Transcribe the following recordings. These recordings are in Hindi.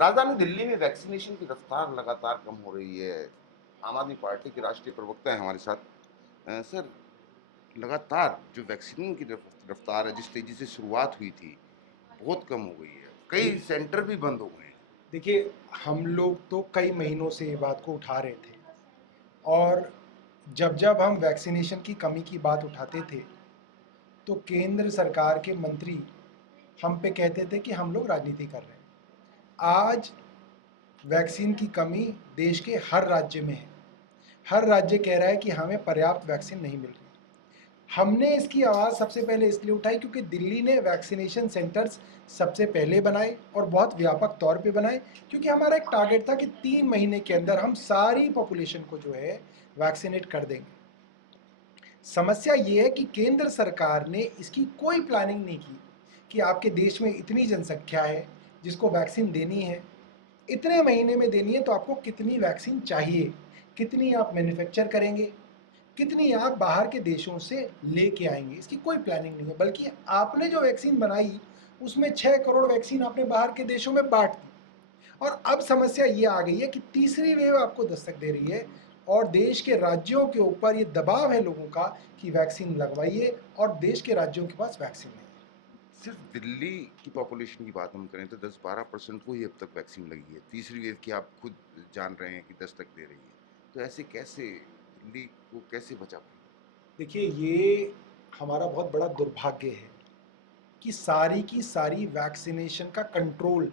राजधानी दिल्ली में वैक्सीनेशन की रफ्तार लगातार कम हो रही है। आम आदमी पार्टी के राष्ट्रीय प्रवक्ता हैं हमारे साथ। सर, लगातार जो वैक्सीन की रफ्तार है, जिस तेजी से शुरुआत हुई थी, बहुत कम हो गई है। कई सेंटर भी बंद हो गए हैं। देखिए, हम लोग तो कई महीनों से ये बात को उठा रहे थे और जब जब हम वैक्सीनेशन की कमी की बात उठाते थे तो केंद्र सरकार के मंत्री हम पे कहते थे कि हम लोग राजनीति कर रहे हैं। आज वैक्सीन की कमी देश के हर राज्य में है। हर राज्य कह रहा है कि हमें पर्याप्त वैक्सीन नहीं मिल रही। हमने इसकी आवाज़ सबसे पहले इसलिए उठाई क्योंकि दिल्ली ने वैक्सीनेशन सेंटर्स सबसे पहले बनाए और बहुत व्यापक तौर पे बनाए, क्योंकि हमारा एक टारगेट था कि 3 महीने के अंदर हम सारी पॉपुलेशन को जो है वैक्सीनेट कर देंगे। समस्या ये है कि केंद्र सरकार ने इसकी कोई प्लानिंग नहीं की कि आपके देश में इतनी जनसंख्या है जिसको वैक्सीन देनी है, इतने महीने में देनी है, तो आपको कितनी वैक्सीन चाहिए, कितनी आप मैन्युफैक्चर करेंगे, कितनी आप बाहर के देशों से लेके आएंगे, इसकी कोई प्लानिंग नहीं है। बल्कि आपने जो वैक्सीन बनाई उसमें 6 करोड़ वैक्सीन आपने बाहर के देशों में बांट दी। और अब समस्या ये आ गई है कि तीसरी वेव आपको दस्तक दे रही है और देश के राज्यों के ऊपर ये दबाव है लोगों का कि वैक्सीन लगवाइए, और देश के राज्यों के पास वैक्सीन नहीं है। सिर्फ दिल्ली की पॉपुलेशन की बात हम करें तो 10-12% को ही अब तक वैक्सीन लगी है। तीसरी वेव की आप खुद जान रहे हैं कि दस्तक दे रही है। तो ऐसे कैसे दिल्ली को कैसे बचा पाए? देखिए, ये हमारा बहुत बड़ा दुर्भाग्य है कि सारी की सारी वैक्सीनेशन का कंट्रोल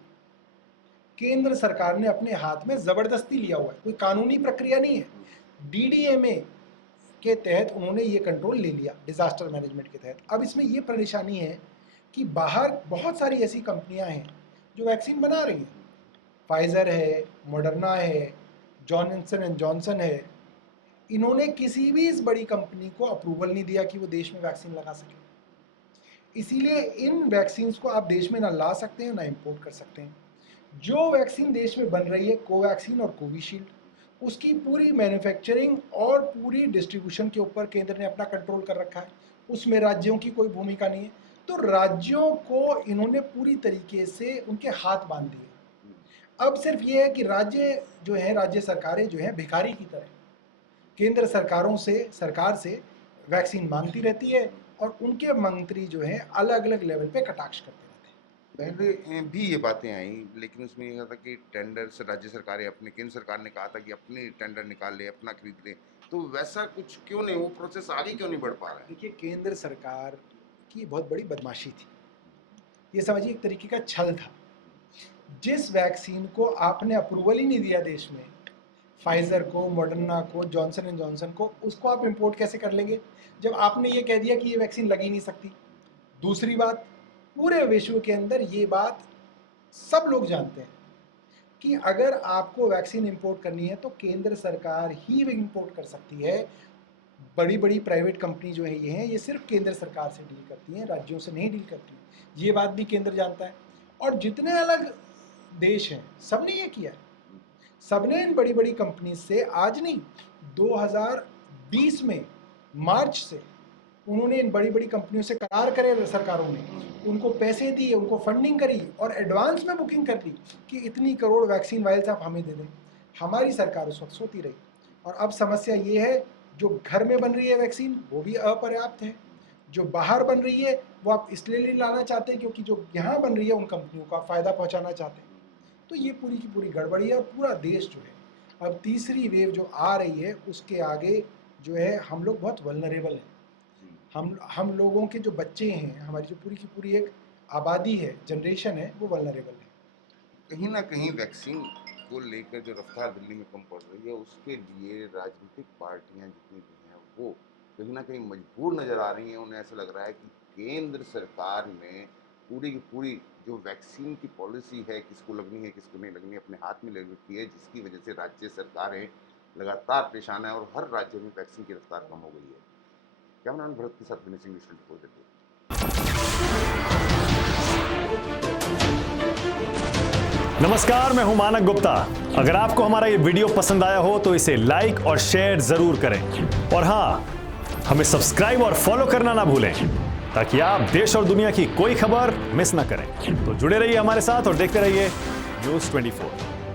केंद्र सरकार ने अपने हाथ में ज़बरदस्ती लिया हुआ है। कोई कानूनी प्रक्रिया नहीं है। डीडीएमए के तहत उन्होंने ये कंट्रोल ले लिया, डिज़ास्टर मैनेजमेंट के तहत। अब इसमें ये परेशानी है कि बाहर बहुत सारी ऐसी कंपनियां हैं जो वैक्सीन बना रही हैं। फाइज़र है, मॉडर्ना है, जॉनसन एंड जॉनसन है। इन्होंने किसी भी इस बड़ी कंपनी को अप्रूवल नहीं दिया कि वो देश में वैक्सीन लगा सके। इसीलिए इन वैक्सीन को आप देश में ना ला सकते हैं ना इंपोर्ट कर सकते हैं। जो वैक्सीन देश में बन रही है, कोवैक्सीन और कोविशील्ड, उसकी पूरी मैन्युफैक्चरिंग और पूरी डिस्ट्रीब्यूशन के ऊपर केंद्र ने अपना कंट्रोल कर रखा है। उसमें राज्यों की कोई भूमिका नहीं है। तो राज्यों को इन्होंने पूरी तरीके से उनके हाथ बांध दिए। अब सिर्फ ये है कि राज्य जो है, राज्य सरकारें जो हैं भिखारी की तरह केंद्र सरकार से वैक्सीन मांगती रहती है और उनके मंत्री जो हैं अलग अलग लेवल पे कटाक्ष करते रहते हैं। पहले भी ये बातें आई, लेकिन उसमें ये था कि टेंडर से राज्य सरकारें अपने, केंद्र सरकार ने कहा था कि अपने टेंडर निकाल ले, अपना खरीद ले। तो वैसा कुछ क्यों नहीं, वो प्रोसेस आगे क्यों नहीं बढ़ पा रहा है? देखिए, केंद्र सरकार की बहुत बड़ी बदमाशी थी। ये समझिए एक तरीके का छल था। जिस वैक्सीन को आपने अप्रूवल ही नहीं दिया देश में, फाइजर को, मॉडर्ना को, जॉनसन एंड जॉनसन को, उसको आप इंपोर्ट कैसे कर लेंगे जब आपने ये कह दिया कि ये वैक्सीन लगी नहीं सकती। दूसरी बात, पूरे विश्व के अंदर ये बात सब लोग जानते हैं कि अगर आपको वैक्सीन इंपोर्ट करनी है तो केंद्र सरकार ही इंपोर्ट कर सकती है। बड़ी बड़ी प्राइवेट कंपनी जो है ये सिर्फ केंद्र सरकार से डील करती हैं, राज्यों से नहीं डील करती। ये बात भी केंद्र जानता है। और जितने अलग देश हैं सबने ये किया है। सबने इन बड़ी बड़ी कंपनी से, आज नहीं, 2020 में मार्च से उन्होंने इन बड़ी बड़ी कंपनियों से करार करे, सरकारों ने उनको पैसे दिए, उनको फंडिंग करी और एडवांस में बुकिंग कर दी कि इतनी करोड़ वैक्सीन वायल्स आप हमें दे दें। हमारी सरकार उस वक्त सोती रही। और अब समस्या ये है, जो घर में बन रही है वैक्सीन वो भी अपर्याप्त है। जो बाहर बन रही है वो आप इसलिए नहीं लाना चाहते क्योंकि जो यहाँ बन रही है उन कंपनियों का फ़ायदा पहुँचाना चाहते हैं। तो ये पूरी की पूरी गड़बड़ी है और पूरा देश जो है अब तीसरी वेव जो आ रही है उसके आगे जो है हम लोग बहुत वल्नरेबल हैं। हम लोगों के जो बच्चे हैं, हमारी जो पूरी की पूरी एक आबादी है, जनरेशन है, वो वल्नरेबल है। कहीं ना कहीं वैक्सीन को लेकर जो रफ्तार दिल्ली में कम पड़ रही है, उसके लिए राजनीतिक पार्टियां जितनी भी हैं वो कहीं ना कहीं मजबूर नज़र आ रही हैं। उन्हें ऐसा लग रहा है कि केंद्र सरकार में पूरी की पूरी जो वैक्सीन की पॉलिसी है, किसको लगनी है किसको नहीं लगनी, अपने हाथ में ले रखी है, जिसकी वजह से राज्य सरकारें लगातार परेशान है और हर राज्य में वैक्सीन की रफ्तार कम हो गई है। कैमरामैन भरत के साथ विनय सिंह रिपोर्ट देते हैं। नमस्कार, मैं हूं मानक गुप्ता। अगर आपको हमारा ये वीडियो पसंद आया हो तो इसे लाइक और शेयर जरूर करें, और हां, हमें सब्सक्राइब और फॉलो करना ना भूलें ताकि आप देश और दुनिया की कोई खबर मिस ना करें। तो जुड़े रहिए हमारे साथ और देखते रहिए न्यूज 24।